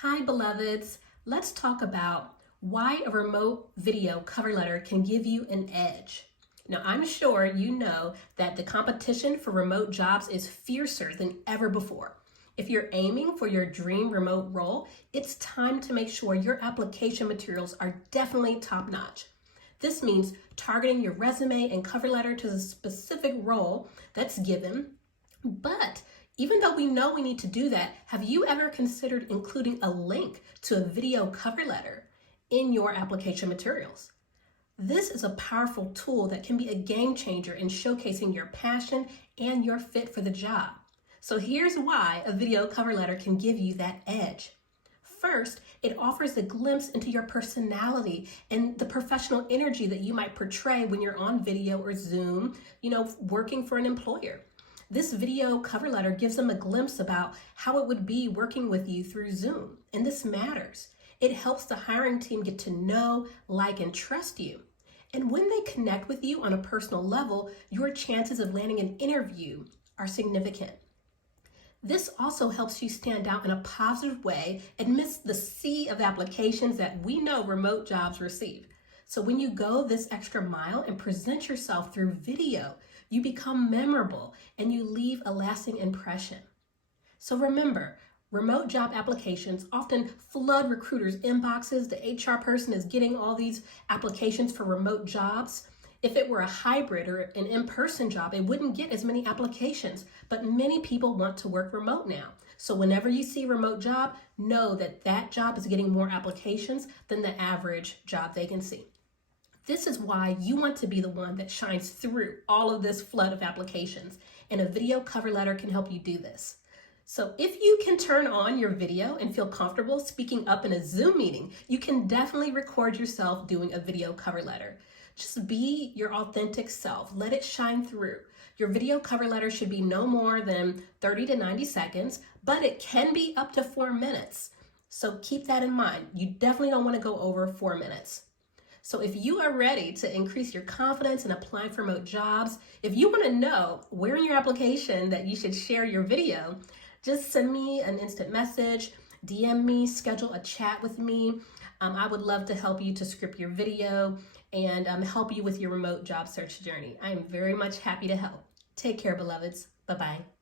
Hi, beloveds. Let's talk about why a remote video cover letter can give you an edge. Now, I'm sure you know that the competition for remote jobs is fiercer than ever before. If you're aiming for your dream remote role, it's time to make sure your application materials are definitely top-notch. This means targeting your resume and cover letter to the specific role that's given, but even though we know we need to do that, have you ever considered including a link to a video cover letter in your application materials? This is a powerful tool that can be a game changer in showcasing your passion and your fit for the job. So here's why a video cover letter can give you that edge. First, it offers a glimpse into your personality and the professional energy that you might portray when you're on video or Zoom, working for an employer. This video cover letter gives them a glimpse about how it would be working with you through Zoom, and this matters. It helps the hiring team get to know, like, and trust you. And when they connect with you on a personal level, your chances of landing an interview are significant. This also helps you stand out in a positive way amidst the sea of applications that we know remote jobs receive. So when you go this extra mile and present yourself through video, you become memorable and you leave a lasting impression. So remember, remote job applications often flood recruiters' inboxes. The HR person is getting all these applications for remote jobs. If it were a hybrid or an in-person job, it wouldn't get as many applications, but many people want to work remote now. So whenever you see a remote job, know that that job is getting more applications than the average job vacancy. This is why you want to be the one that shines through all of this flood of applications, and a video cover letter can help you do this. So if you can turn on your video and feel comfortable speaking up in a Zoom meeting, you can definitely record yourself doing a video cover letter. Just be your authentic self. Let it shine through. Your video cover letter should be no more than 30 to 90 seconds, but it can be up to 4 minutes. So keep that in mind. You definitely don't want to go over 4 minutes. So if you are ready to increase your confidence in applying for remote jobs, if you want to know where in your application that you should share your video, just send me an instant message, DM me, schedule a chat with me. I would love to help you to script your video and help you with your remote job search journey. I am very much happy to help. Take care, beloveds. Bye-bye.